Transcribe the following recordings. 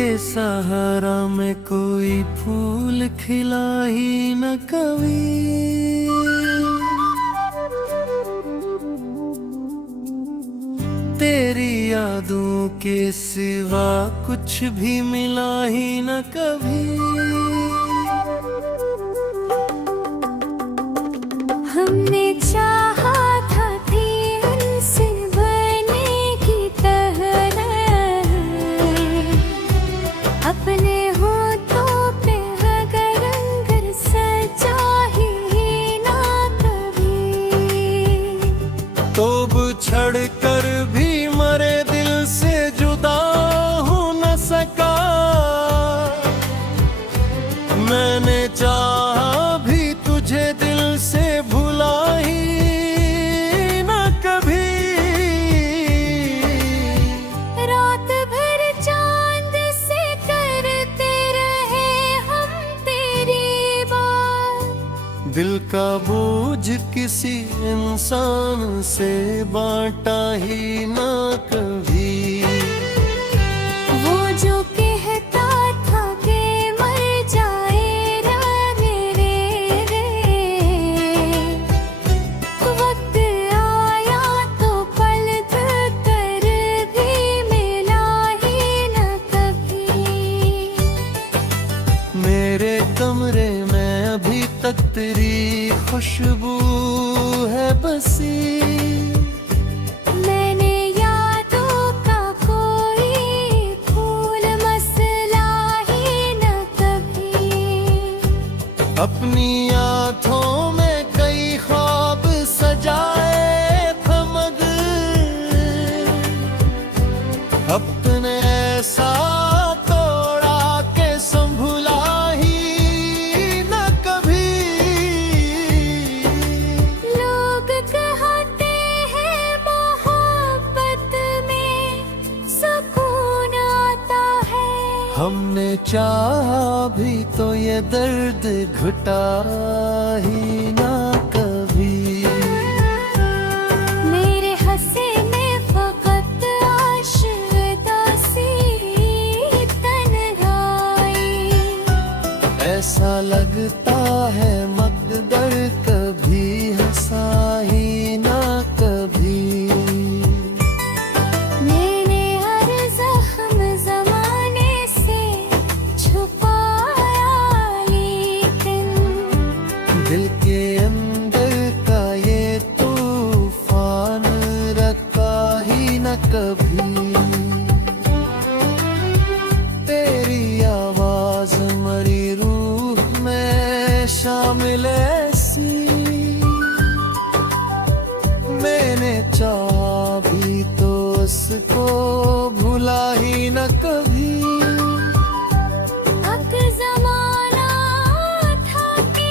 के सहारा में कोई फूल खिला ही न कभी। तेरी यादों के सिवा कुछ भी मिला ही न कभी। हमने चाहा था दिल से बने की तरह, अपने होठों पे अगर रंग सजा ही ना कभी। तो बिछड़ कर भी मरे दिल से जुदा हो न सका। मैंने चाहा भी तुझे दिल से भुला ही न कभी। रात भर चांद से करते रहे हम तेरी बात। दिल का बोझ किसी इंसान से बांटा ही ना कभी। वो जो कहता था कि मर जाए ना मेरे रे, वक्त आया तो पलट कर भी मिला ही न कभी। मेरे कमरे में अभी तक तेरी खुशबू है बसी। मैंने यादों का कोई फूल मसला ही न कभी। अपनी आँखों में कई ख्वाब सजाए थे मगर अपने ऐसा तोड़ा के संभला ही न कभी। लोग कहते हैं मोहब्बत में सुकून आता है। हमने चाहा भी तो ये दर्द घुटा ही ना कभी। मेरे हंसे में फकत आशिक़-ए-दासी तन्हाई। ऐसा लगता है मकदर कभी हंसा ही ना कभी। मैंने हर जख्म ज़माने से छुपाया, लेकिन दिल के अंदर का ये तूफान रखा ही न कभी। तेरी आवाज मरी रूह में शामिल ऐसी। मैंने चाहा भी तो उसको भुला ही न कभी। अब ज़माना था कि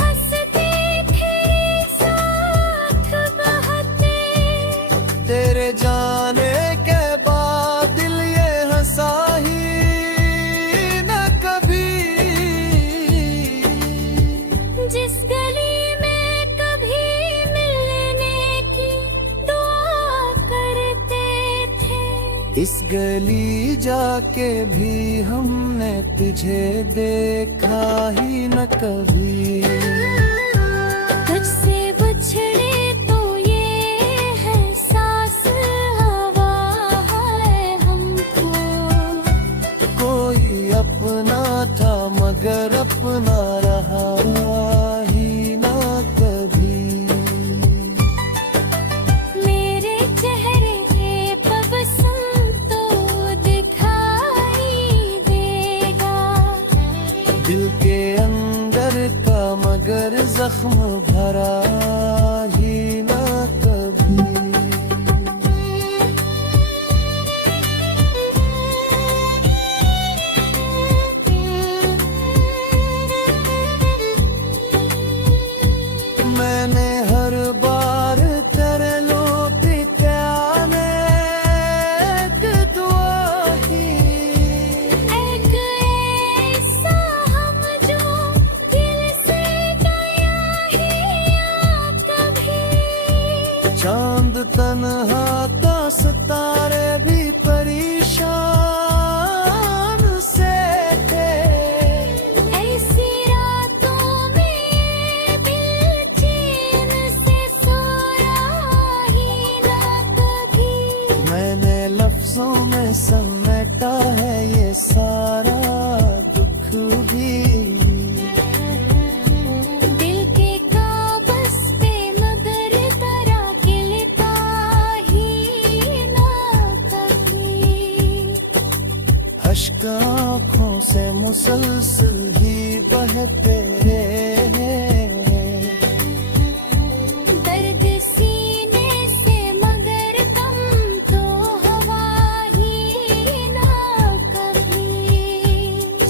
हंसते थे साथ बहते। तेरे जाने के बाद दिल ये हंसा ही न कभी। जिस गली में कभी मिलने की दुआ करते थे, इस गली जाके भी हमने तुझे देखा ही न कभी। तुझसे बिछड़े तो ये एहसास हवा है हमको। कोई अपना था मगर अपना रहा ही ना कभी। मेरे चेहरे पे बसम तो दिखाई देगा। दिल के अंदर का मगर जख्म भरा ही ना कभी। मैंने हर बार तेरे लोटे प्याने एक दुआ ही। एक ऐसा हम जो दिल से गया ही आँखों से मुसलसल ही बहते दर्द सीने से मगर कम तो हवा ही ना कभी।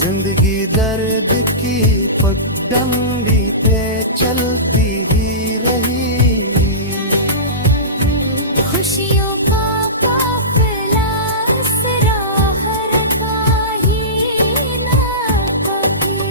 जिंदगी दर्द की पगडंडी पे चलती ही रही। खुशियों का काफिला इस राह रुका ही ना कभी।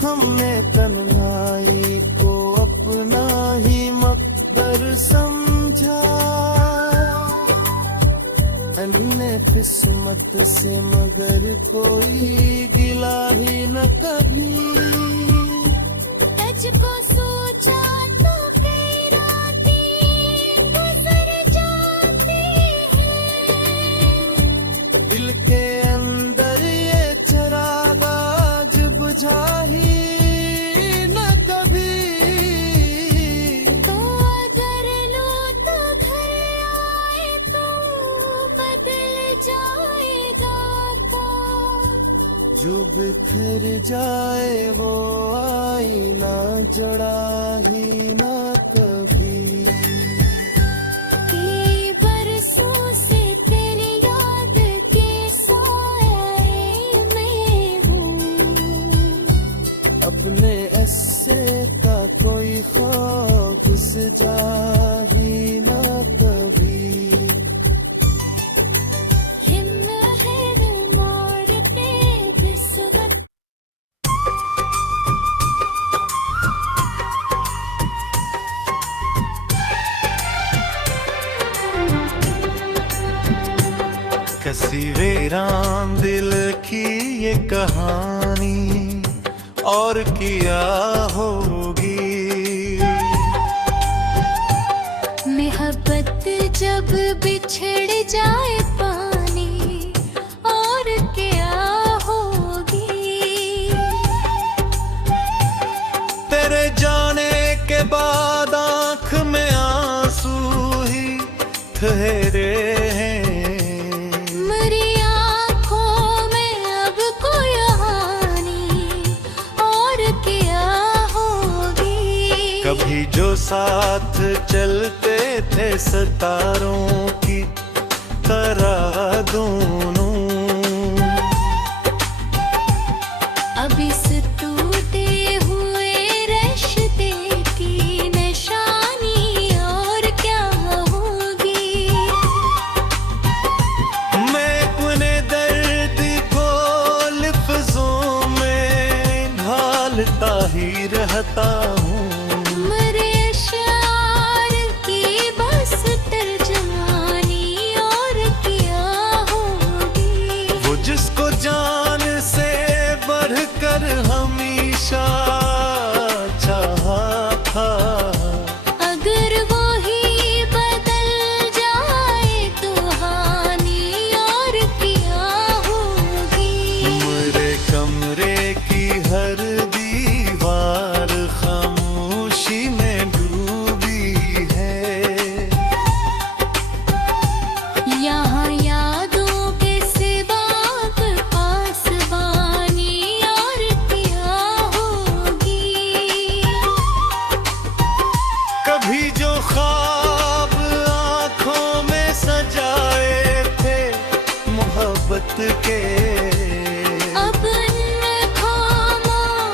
हमने तन्हाई को अपना ही मकदर समझा। अन्य किस्मत से मगर कोई गिला ही न कभी। तुझको सोचा तो कई रातें गुजर जाती हैं। दिल के अंदर ये चरागा जब बुझा ही न कभी। तो अगर लो तो घर आए तो बदल जाएगा था। जो बिखर जाए वो आईना जड़ा ही ना कभी। कि बरसों से तेरी याद के साए में हूँ। अपने ऐसे का कोई खौफ सजा ही ना कभी। हिम्मत मारते जिस वक्त कसी वीरान दिल की ये कहानी और किया होगी। मोहब्बत जब बिछड़ जाए पानी और क्या होगी। तेरे जाने के बाद आंख में आंसू ही ठहरे हैं। मेरी आँखों में अब कोई हानि और क्या होगी। कभी जो साथ चलते थे सितारों की तरह दोनों, अब इस टूटे हुए रिश्ते की निशानी और क्या होगी। मैं अपने दर्द को लफ्जों में ढालता ही रहता हूँ। मेरे अश्आर की बस तर्जमानी और क्या होगी। वो जिसको जान से बढ़कर हमेशा चाहा था, अगर वो ही बदल जाए तो हानि और क्या होगी। मेरे कमरे की हर दीवार खामोशी में डूबी है। यहाँ यादों के सिवा पासबानी और क्या होगी। कभी जो ख्वाब आंखों में सजाए थे मोहब्बत के, अब इन खामोश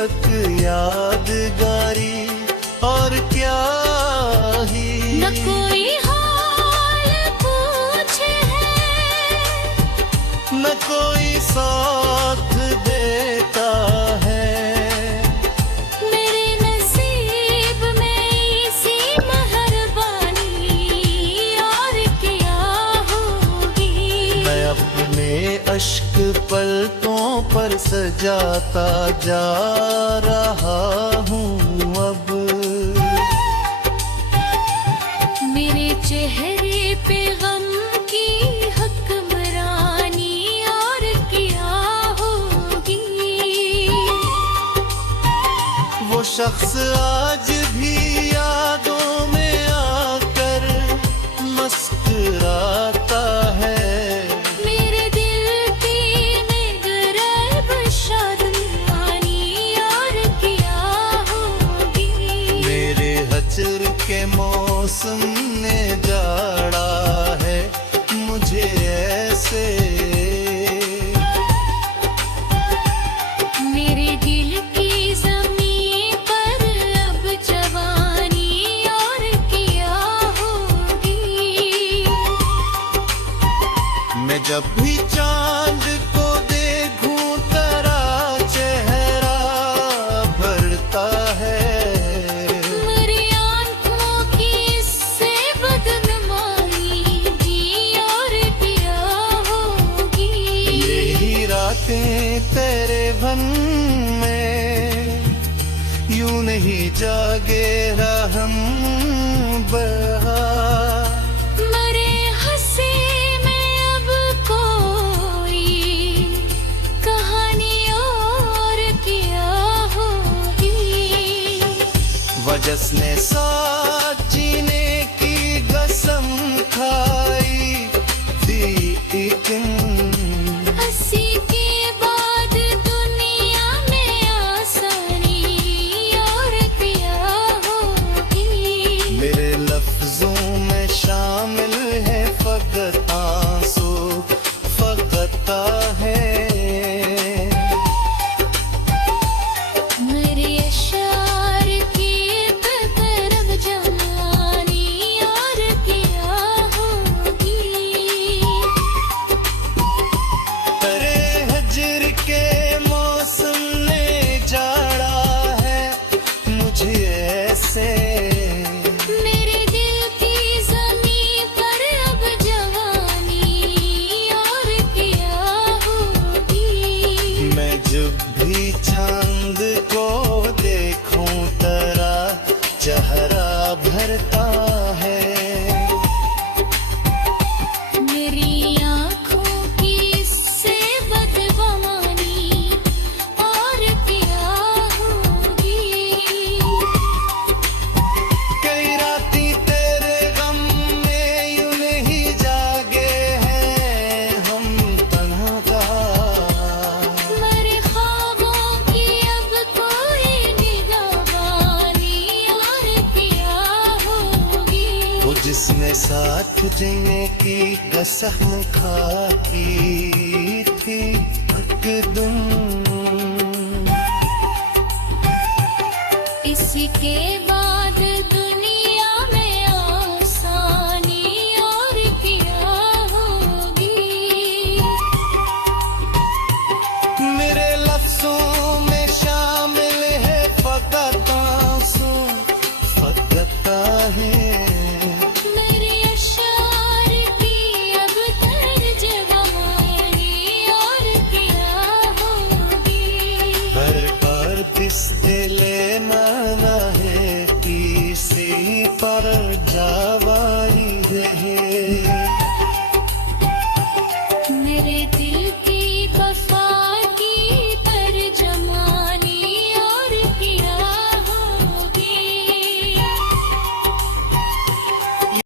दीपक यादगारी और क्या ही। न कोई हाल पूछे है, न कोई साथ देता है। मेरे नसीब में इसी मेहरबानी और क्या होगी। मैं अपने अश्क पलकों पर सजाता जा रहा हूँ अब। मेरे चेहरे पे गम की हुक्मरानी और क्या होगी। वो शख्स आज भी यादों में आकर मुस्कुराता है। मेरे दिल की निगराब शादमानी और क्या होगी। मेरे हजर के मौसम ने जाड़ा है मुझे ऐसे। मेरे दिल की ज़मीं पर अब जवानी और क्या होगी। मैं जब भी चांद को देखूं तेरा चेहरा भरता है। मेरी आँखों की इससे बदनुमाई जी और क्या होगी। यही रातें तेरे भन में यूं नहीं जागे रहम बहा। मरे हंसी में अब कोई कहानी और क्या होगी। वजस ने साथ जीने की कसम खाई थी लेकिन हंसी के बाद दुनिया में आसानी और क्या होगी। मेरे लफ्जों में शामिल है फकत आंसू फकत है। मेरे अशार की बेपरवाह जवानी और क्या होगी। तेरे हजर के मौसम ने जाड़ा है मुझे ऐसे। मेरे दिल की ज़मीं पर अब जवानी और क्या होगी। मैं जब भी चांद को देखूं तेरा चेहरा भरता है। मेरी आँखों की इससे बदगुमानी और क्या होगी। कई राती तेरे गम में यूं नहीं जागे हैं हम तन्हा। मेरे ख्वाबों की अब कोई निगरानी और क्या होगी। वो जिसने साथ जीने की कसम खाई थी हकदम। इसी के